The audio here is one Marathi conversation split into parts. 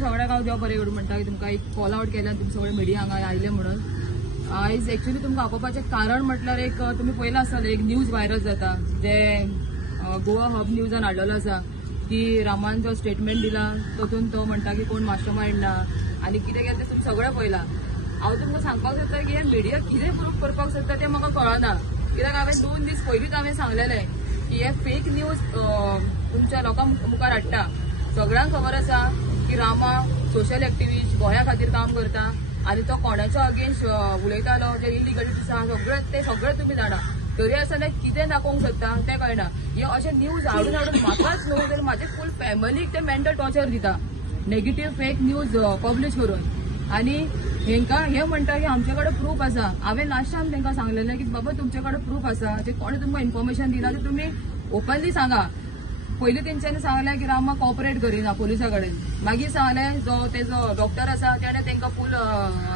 सगळ्याक हांव देव बरें करूं म्हणटा की तुमकां एक कॉल आउट केल्यान तुमी सगळे मिडिया हांगा आयले म्हणून। आयज एक्चुअली तुमकां आपोवपाचें कारण म्हटल्यार एक तुमी पयला आसतलें एक न्यूज व्हायरल जाता जे गोवा हब न्यूजान हाडलेलो आसा की रामान जो स्टेटमेंट दिला तातूंत तो म्हणटा की कोण मास्टर माइंड ना आनी कितें केलें तें तुमी सगळें पळयलां। हांव तुमकां सांगपाक सोदता की हे मिडिया कितें प्रूफ करपाक सोदता तें म्हाका कळना, कित्याक हांवें 2 दीस पयलींच हांवें सांगलेलें की हे फेक न्यूज तुमच्या लोकां मुखार हाडटा। सगळ्यांक खबर आसा की रामा सोशल एक्टिविस्ट गोंया खातीर काम करता आनी तो कोणाच्या अगेन्स्ट उलयतालो जे इलिगलिटीज आहा ते सगळें तुमी जाणा, तरी आसतना कितें दाखोवंक सोदता तें कळना। हे अशें न्यूज हाडून म्हाकाच न्हू तर म्हाजे फूल फॅमिलीक ते मेंटल टॉर्चर दिता नेगेटिव्ह फेक न्यूज पब्लिश करून। आनी हेंकां हे म्हणटा की आमचे कडेन प्रूफ आसा। हांवें लास्ट टायम तांकां सांगलेलें की बाबा तुमचे कडेन प्रूफ आसा, जे कोणी तुमकां इन्फॉर्मेशन दिला ते तुमी ओपनली सांगा। पयलीं तेंच्यांनी सांगलें की रामा कॉपरेट करिना पुलिसा कडेन, मागीर सांगलें जो तेजो डॉक्टर आसा तेणें तांकां फूल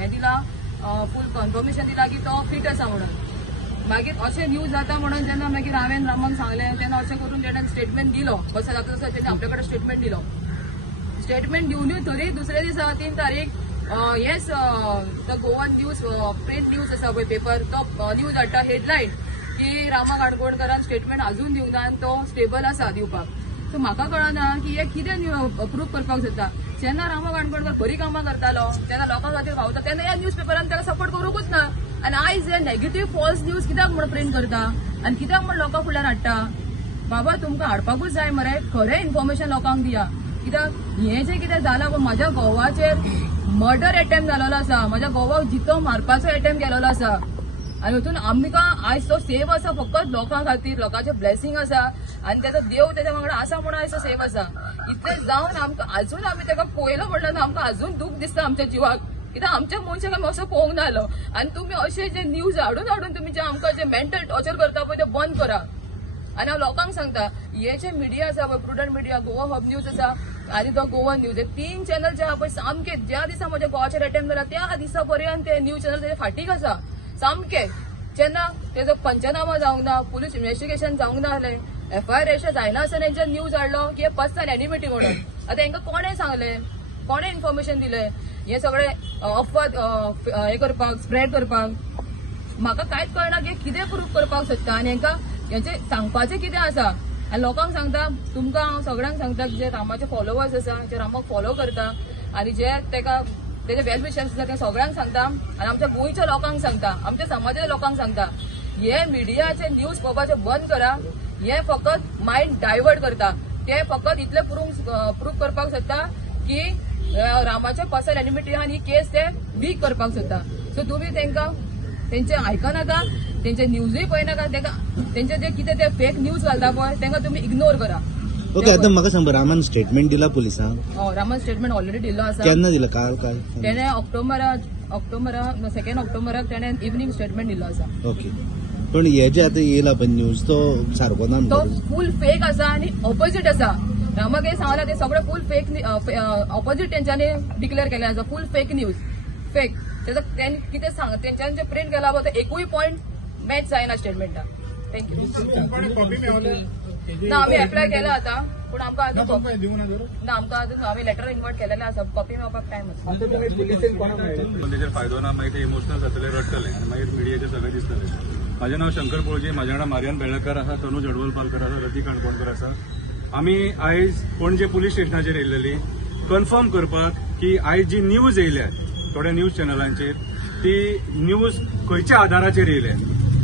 हें दिला, फूल कन्फर्मेशन दिला की तो फिट आसा म्हणून। मागीर अशें न्यूज जाता म्हणून जेन्ना मागीर हांवें रामाक सांगलें तेन्ना अशें करून तेणें स्टेटमेंट दिलो, कसो जाता तसो तेणें आपल्या कडेन स्टेटमेंट दिलो। स्टेटमेंट दिवनूय तरी दुसऱ्या दिसा 3 तारीख yes the Goan news print news आसा पळय पेपर तो न्यूज हाडटा हेडलायन की रामा काणकोणकरान स्टेटमेंट अजून दिवना आनी तो स्टेबल आसा दिवपाक। सो म्हाका कळना की हे कितें प्रूफ करपाक सोदता। जेन्ना रामा काणकोणकर बरी कामां करतालो तेन्ना लोकां खातीर खावता तेन्ना ह्या न्यूज पेपरान ताका सपोर्ट करूंकूच ना, आनी आयज हे नेगेटिव्ह फॉल्स न्यूज कित्याक म्हण प्रिंट करता आनी कित्याक म्हण लोकां फुड्यान हाडटा। बाबा तुमकां हाडपाकूच जाय मरे, खरें इन्फॉर्मेशन लोकांक दिया, कित्याक हें जें कितें जालां म्हज्या घोवाचेर मर्डर अटेम्प्ट जालोलो आसा, म्हाज्या घोवाक जितो मारपाचो अटेम्प्ट केलेलो आसा आनी हितून आमकां आयज तो सेफ आसा फकत लोकां खातीर, लोकांचे ब्लेसिंग आसा आनी तेजो देव तेज्या वांगडा आसा म्हणून आयज तो सेफ आसा। इतलें जावन आमकां आजून आमी ताका पळयलो म्हणल्यार आमकां आजून दूख दिसता आमच्या जिवाक, कित्याक आमच्या मनशाक आमी असो पळोवंक ना जालो। आनी तुमी अशे जे न्यूज हाडून तुमी जे आमकां जे मेंटल टॉर्चर करता पळय ते बंद करा। आनी हांव लोकांक सांगता हे जे मिडिया आसा पळय prudent media, Goa hub news आसा आनी तो गोवन न्यूज, हे 3 चॅनल जे आहा पळय सामके ज्या दिसा म्हज्या गोवाचेर अटेम्प्ट जाला त्या दिसा पर्यंत ते न्यूज चॅनल तेजे फाटीक आसा सामके। जेन्ना तेजो पंचनामा जावंक ना, पुलीस इन्व्हेस्टिगेशन जावंक ना जालें, FIR रेजिस्टर जायना आसतना हेंच्या न्यूज हाडलो की हे पर्सनल एनिमिटी म्हणून। आतां हेंकां कोणें सांगलें, कोणें इन्फॉर्मेशन दिलें हे सगळें अपवाद हे करपाक स्प्रेड करपाक? म्हाका कांयच कळना की कितें प्रूफ करपाक सोदता आनी हेंकां हेंचें सांगपाचें कितें आसा। आनी लोकांक सांगता, तुमकां हांव सगळ्यांक सांगता की जे रामाचे फॉलोवर्स आसा, जे रामाक फॉलो करता आनी जे तेका तेजे वेल विशर्स आसा ते सगळ्यांक सांगता आनी आमच्या गोंयच्या लोकांक सांगता, आमच्या समाजाच्या लोकांक सांगता हे मिडियाचे न्यूज पळोवपाचें बंद करा। हे फकत मायंड डायवर्ट करता, ते फकत इतलें प्रूफ करपाक सोदता की रामाचे पर्सनल एनिमिटी आनी ही केस ते वीक करपाक सोदता। सो तुमी तांकां तेंचे आयकनाका, तेंचे न्यूजूय पळयनाका, तेंचे जे कितें ते फेक न्यूज घालता पळय तांकां तुमी इग्नोर करा। ओके, आता म्हाका सांग, रामान स्टेटमेंट दिला पुलिसांक? रामान स्टेटमेंट ऑलरेडी दिल्लो आसा। केन्ना दिला? काल तेणें ऑक्टोबराक 2 ऑक्टोबराक तेणें इवनिंग स्टेटमेंट दिल्लो आसा। ओके, पण हे जे आता येयला पळय न्यूज तो सारको ना, तो फूल फेक आसा आनी ऑपोजीट आसा। रामाक हे सांगला ते सगळे फूल फेक ऑपोजीट तेंच्यांनी डिक्लेअर केले आसा, फूल फेक न्यूज फेक। तेजो कितें सांग तेंच्यांनी जे प्रिंट केला पळय ते एकूय पॉयंट मॅच जायना स्टेटमेंटाक। थँक्यू। ना आम्ही अप्लाय केला आता, पण आमकां अजून आम्ही लेटर इन्वर्ट केलेले आसा, कॉपी मेळपाक टायम आसा। तेजेर फायदो ना, मागीर ते इमोशनल जातले, रडटले आनी मागीर मिडियाचेर सगळें दिसतलें। म्हाजें नांव शंकर पळोवजी, म्हाज्या वांगडा मारियान बेळकर आसा, तनूज अडवलपालकर आसा, रती काणकोणकर आसा। आमी आयज पणजे पुलीस स्टेशनाचेर येयलेली कन्फर्म करपाक की आयज जी न्यूज येयल्या थोड्या न्यूज चॅनलांचेर ती न्यूज खंयच्या आधाराचेर येयल्या।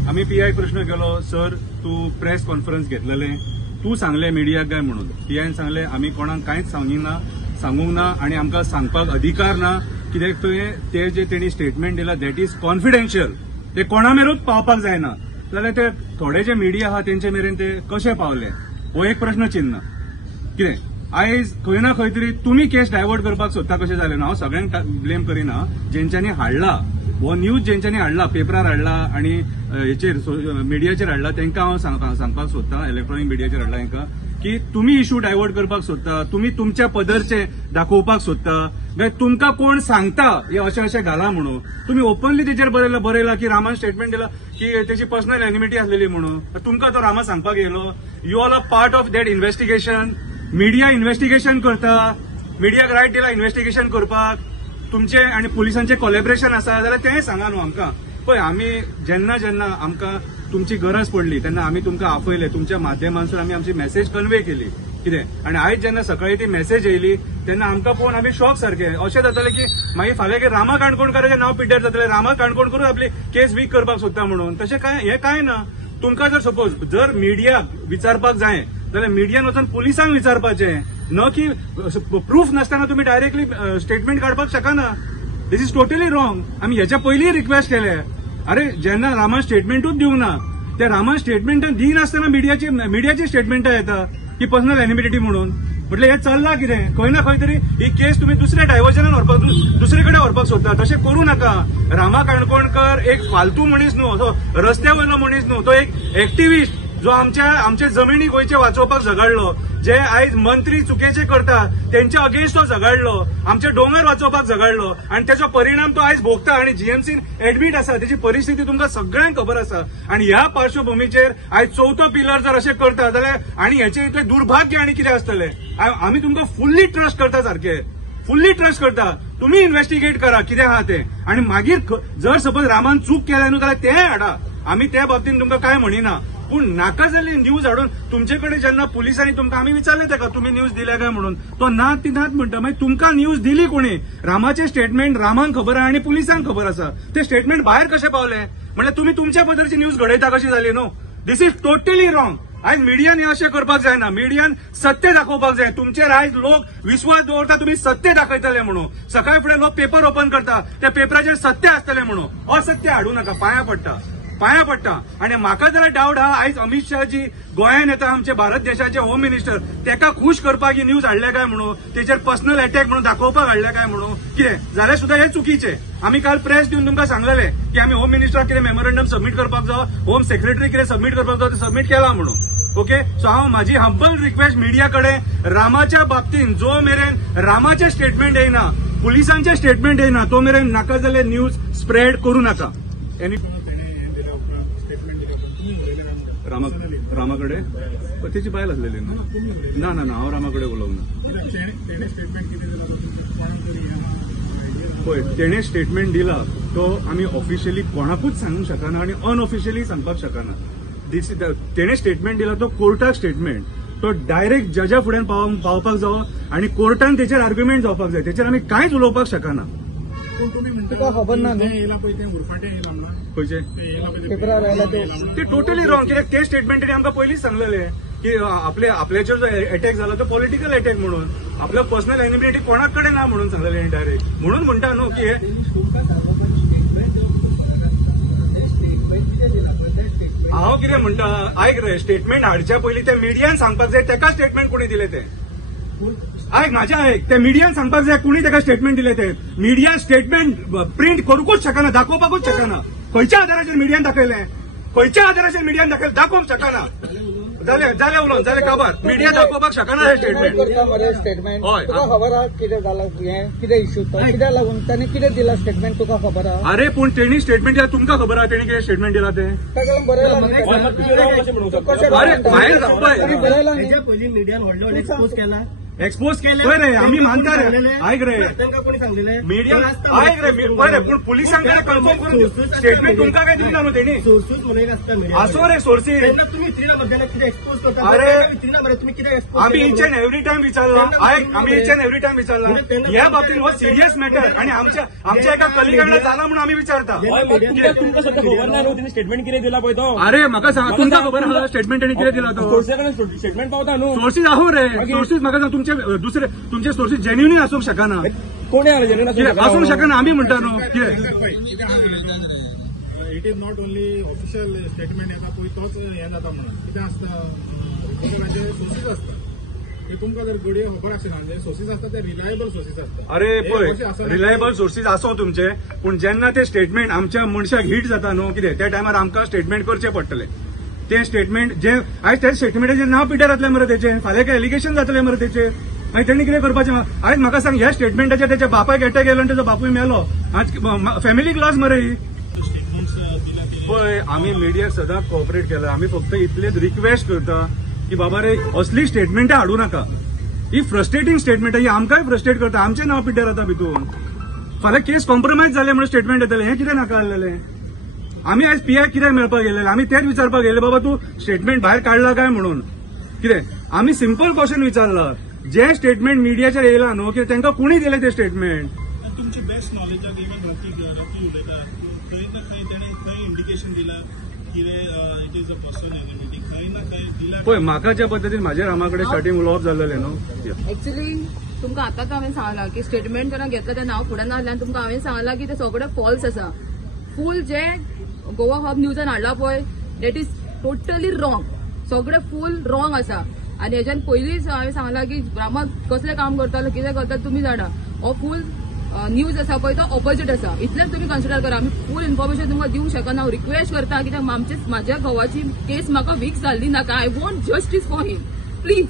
आमी PI प्रश्न केलो, सर तूं प्रेस कॉन्फरन्स घेतलेलें, तूं सांगलें मिडियाक काय म्हणून। PIन सांगलें आमी कोणाक कांयच सांगूंक ना आनी आमकां सांगपाक अधिकार ना, कित्याक ते जे तेणी स्टेटमेंट दिला दॅट इज कॉन्फिडेन्शियल, ते कोणा मेरेनूच पावपाक जायना। जाल्यार ते थोडे जे मिडिया आहा तेंचे मेरेन ते कशे पावले हो एक प्रश्न चिन्ह। कितें आयज खंय ना खंय तरी तुमी केस डायवर्ट करपाक सोदता कशें जालें ना। हांव सगळ्यांक ब्लेम करिना, जेंच्यांनी हाडला हो न्यूज, जेंच्यांनी हाडला पेपरार हाडला आनी हेचेर मिडियाचेर हाडला तांकां हांव सांगपाक सोदतां, इलेक्ट्रॉनीक मिडियाचेर हाडला तांकां की तुमी इशू डायवर्ट करपाक सोदता, तुमी तुमच्या पदरचे दाखोवपाक सोदता, काय तुमकां कोण सांगता हे अशें घाला म्हणून। तुमी ओपनली तेजेर बरयला की रामान स्टेटमेंट दिला की तेची पर्सनल एनिमिटी आसलेली म्हणून। तुमकां तो रामा सांगपाक येयलो, you are a part of that investigation. Media investigation करता, मिडियाक रायट दिला इन्व्हेस्टिगेशन करपाक, तुमचे आणि पुलिसांचे कोलॅबरेशन आसा जाल्यार तेंय सांगा न्हू आमकां. पळय आमी जेन्ना जेन्ना आमकां तुमची गरज पडली तेन्ना आमी तुमकां आपयले, तुमच्या माध्यमांतसून आमी आमची मेसेज कन्वे केली कितें. आनी आयज जेन्ना सकाळी ती मेसेज येयली तेन्ना आमकां पळोवन आमी शॉक सारखे. अशें जातलें की मागीर फाल्यां की रामा काणकोणकाराचें नांव पिड्ड्यार जातलें, रामा काणकोणकरूच आपली केस वीक करपाक सोदता म्हणून. तशें हें कांय ना. तुमकां जर सपोज जर मिडियाक विचारपाक जाय जाल्यार मिडियान वचून पुलिसांक विचारपाचें, न की प्रूफ नासतना तुमी डायरेक्टली स्टेटमेंट काडपाक शकना. दिस इज टोटली रॉंग. आमी हेच्या पयलीं रिक्वेस्ट केले. अरे जेन्ना रामान स्टेटमेंटूच दिवंक ना त्या रामान स्टेटमेंट दिनासतना मिडियाची स्टेटमेंटां येता की पर्सनल एनिमिटी म्हणून. म्हटल्यार हें चल्लां कितें. खंय ना खंय तरी ही केस तुमी दुसऱ्या डायव्हर्जनान व्हरपाक दुसरे कडेन व्हरपाक सोदता. तशें करूं नाका. रामा काणकोणकर एक फालतू मनीस न्हू, असो रस्त्या वयलो मनीस न्हू, तो एक एक्टिव्हिस्ट जो आमच्या जमिनी गोंयचे वाचोवपाक झगडलो, जे आयज मंत्री चुकीचे करतात त्यांच्या अगेन्स्ट तो झगडलो, आमचे दोंगर वाचोवपाक झगडलो आणि त्याचा परिणाम तो आयज भोगता आणि जीएमसीन एडमीट आसा. त्याची परिस्थिती तुमकां सगळ्यांक खबर आसा. आणि ह्या पार्श्वभूमीचेर आयज चवथो पिलर जर अशें करता जाल्यार आनी हेचे इतले दुर्भाग्य आनी कितें आसतलें. आमी तुमकां फुल्ली ट्रस्ट करता, सारखे फुल्ली ट्रस्ट करता. तुम्ही इन्व्हेस्टिगेट करा कितें आहा तें आणि मागीर जर सपोज रामान चूक केल्या न्हू जाल्यार तें हाडा. आमी त्या बाबतींत तुमकां काय म्हणिना. पूण नाका जाल्ली न्यूज हाडून तुमचे कडेन जेन्ना पुलिसांनी तुमकां आमी विचारलें ताका तुमी न्यूज दिल्या काय म्हणून, तो नात ती नात म्हणटा. मागीर तुमकां न्यूज दिली कोणी. रामाचे स्टेटमेंट रामांक खबर आहा आनी पुलिसांक खबर आसा. ते स्टेटमेंट भायर कशें पावले म्हळ्यार तुमी तुमच्या पद्धतीची न्यूज घडयता कशी जाली न्हू. दिस इज टोटली रॉंग. आयज मिडियान हे अशें करपाक जायना. मिडियान सत्य दाखोवपाक जाय. तुमचेर आयज लोक विश्वास दवरता तुमी सत्य दाखयतले म्हणून. सकाळी फुडें लोक पेपर ओपन करता त्या पेपराचेर सत्य आसतलें म्हणून. असत्य हाडूं नाका. पांया पडटा. आणि म्हाका जाल्यार डावट आहा आयज अमित शाह जी गोंयान येता आमचे भारत देशाचे होम मिनिस्टर तेका खुश करपाक ही न्यूज हाडल्या काय म्हणून, तेचेर पर्सनल अटॅक म्हणून दाखोवपाक हाडल्या काय म्हणून कितें जाल्यार सुद्धा हे चुकीचे. आमी काल प्रेस दिवन तुमकां सांगलेले की आमी होम मिनिस्टराक कितें मेमोरंडम सबमीट करपाक जावो, होम सेक्रेटरी कितें सबमीट करपाक जावो ते सबमीट केला म्हणून. ओके. सो हांव म्हाजी हंबल रिक्वेस्ट मिडिया कडेन रामाच्या बाबतींत जो मेरेन रामाचे स्टेटमेंट येयना, पुलिसांचे स्टेटमेंट येयना तो मेरेन नाका जाल्ले न्यूज स्प्रेड करूं नाका. रामाकडे त्याची बायल असलेली ना हांव रामाकडे उलोवंक ना. पळय तेणे स्टेटमेंट दिला तो आमी ऑफिशियली कोणाकूच सांगूंक शकना आणि अनऑफिशियली सांगपाक शकना. तेणे स्टेटमेंट दिला तो कोर्टाक स्टेटमेंट, तो डायरेक्ट जजा फुड्यान पावपाक जावो आणि कोर्टान तेचेर आर्ग्युमेंट जावपाक जाय. तेचेर आमी कांयच उलोवपाक शकना. खबर ना खंयचे ते टोटली रॉंग. कित्याक ते स्टेटमेंटांनी आमकां पयलींच सांगलेले की आपल्याचेर जो अटॅक झाला तो पॉलिटिकल अटॅक म्हणून, आपल्या पर्सनल एनिमिटी कोणाक कडेन ना म्हणून सांगलेले डायरेक्ट. म्हणून म्हणटा न्हू की हांव कितें म्हणटा आयक रे, स्टेटमेंट हाडच्या पयलीं ते मिडियान सांगपाक जाय तेका स्टेटमेंट कोणी दिले ते. आयक म्हाज्या आयक ते मिडियान सांगपाक जाय कोणी तेका स्टेटमेंट दिले ते. मिडिया स्टेटमेंट प्रिंट करूंकूच शकना, दाखोवपाकूच शकना. खंयच्या आधाराचेर मिडियान दाखयलें, खंयच्या आधाराचेर मिडियान दाखयलें दाखोवंक शकना. जाले उलोवन जाले काबार. मिडिया दाखोवपाक शकना हे स्टेटमेंट. तुका खबर आहा कितें जालां, कितें इश्यू कित्याक लागून ताणें कितें दिला स्टेटमेंट तुका खबर आहा. अरे पूण तेणी स्टेटमेंट दिला तुमकां खबर आहा तेणी कितें स्टेटमेंट दिला ते. पयलीं मिडियान व्हडले एक्सपोज केला एक्सपोज केले रे आम्ही मानता रे. ऐक रे कोणी सांगलेले मीडिया ऐक रे बरें पूण पुलिसांकडे कन्फर्म करून स्टेटमेंट तुमकां काय दिली न्हू तेणी. सोर्सीस म्हणून एक आसता मिडिया. असो रे सोर्सीस. तुम्ही कितें एक्सपोज करता. अरे तुम्ही कितें एक्सपोज आम्ही इच अँड एव्हरी टाइम विचारला. आम्ही इच अँड एव्हरी टाइम विचारला ह्या बाबतीत हो सिरियस मॅटर आणि आमच्या एका कलिगांना झाला म्हणून आम्ही विचारता. तुमकां सध्या खबर ना न्हू तिने स्टेटमेंट कितें दिला पळय तो. अरे म्हाका सांग तुमकां खबर आहा स्टेटमेंट तेणी कितें दिला तो. स्टेटमेंट पावता न्हू. सोर्सीस आहो रे सोर्सीस म्हाका सांग तुमचे सोर्सीस जेन्युनली आसूंक शकना. कोणी आलं जेन्युइन आसूंक शकना आमी म्हणटा न्हू. It is not only official statement येता पळय तोच हें जाता म्हणून कितें आसता रिपोर्टराचे सोर्सीस आसता ते तुमकां जर घडये खबर आसना जे सोर्सीस आसता ते रिलायबल सोर्सीस आसता. अरे पळय रिलायबल सोर्सीस आसो तुमचे पूण जेन्ना ते स्टेटमेंट आमच्या मनशाक हिट जाता न्हू कितें त्या टायमार आमकां स्टेटमेंट करचें पडटलें. ते स्टेटमेंट जे आयज त्या स्टेटमेंटाचेर नांव पिड्यार जातलें मरे तेचें, फाल्यां काय एलिगेशन जातलें मरे तेचेर. मागीर तेणी कितें करपाचें. आयज म्हाका सांग ह्या स्टेटमेंटाचेर तेच्या बापायक अटॅक येयलो आनी तेजो बापूय मेलो. आज फॅमिलीक लॉस मरे ही. पळय आमी मिडियाक सदां कॉपरेट केला. आमी फक्त इतलेच रिक्वेस्ट करता की बाबा रे असली स्टेटमेंटां हाडूं नाका. ही फ्रस्ट्रेटिंग स्टेटमेंट ही आमकांय फ्रस्ट्रेट करता. आमचें नांव पिड्ड्यार जाता भितून. फाल्यां केस कॉम्प्रोमायज जाले म्हणून स्टेटमेंट येतले. हें कितें नाका आसलेलें. आमी आयज पीआय कित्याक मेळपाक गेलेले, आमी तेच विचारपाक गेले बाबा तूं स्टेटमेंट भायर काडला काय म्हणून. कितें आमी सिंपल क्वेश्चन विचारला. जे स्टेटमेंट मिडियाचेर येयला न्हू की तांकां कोणी दिले ते स्टेटमेंट. तुमच्या बेस्ट नॉलेजाक इवन रती उलयता खंय ना खंय तेणे खंय इंडिकेशन दिला कितें it is a person enmity खंय ना खंय दिला. पळय म्हाका ज्या पद्दतीन म्हाज्या रामा कडेन स्टार्टींग उलोवप जाल्लेलें न्हू. ऍक्च्युली तुमकां आतांच हांवें सांगलां की स्टेटमेंट जेन्ना घेतलं तेन्ना हांव फुडें नासल्यान तुमकां हांवें सांगलां की ते सगळें फॉल्स आसा. फूल जे गोवा हब न्यूजान हाडला पळय दॅट इज टोटली रॉंग. सगळें फूल रॉंग आसा. आनी हेच्यान पयलींच हांवें सांगलां की रामा कसलें काम करतालो कितें करता तुमी जाणा. हो फूल न्यूज आसा पळय तो ऑपोजीट आसा. इतलेंच तुमी कन्सिडर करा. आमी फूल इन्फॉर्मेशन तुमकां दिवंक शकना. हांव रिक्वेस्ट करता कित्याक म्हाज्या घोवाची केस म्हाका वीक जाल्ली नाका. I want justice for him please.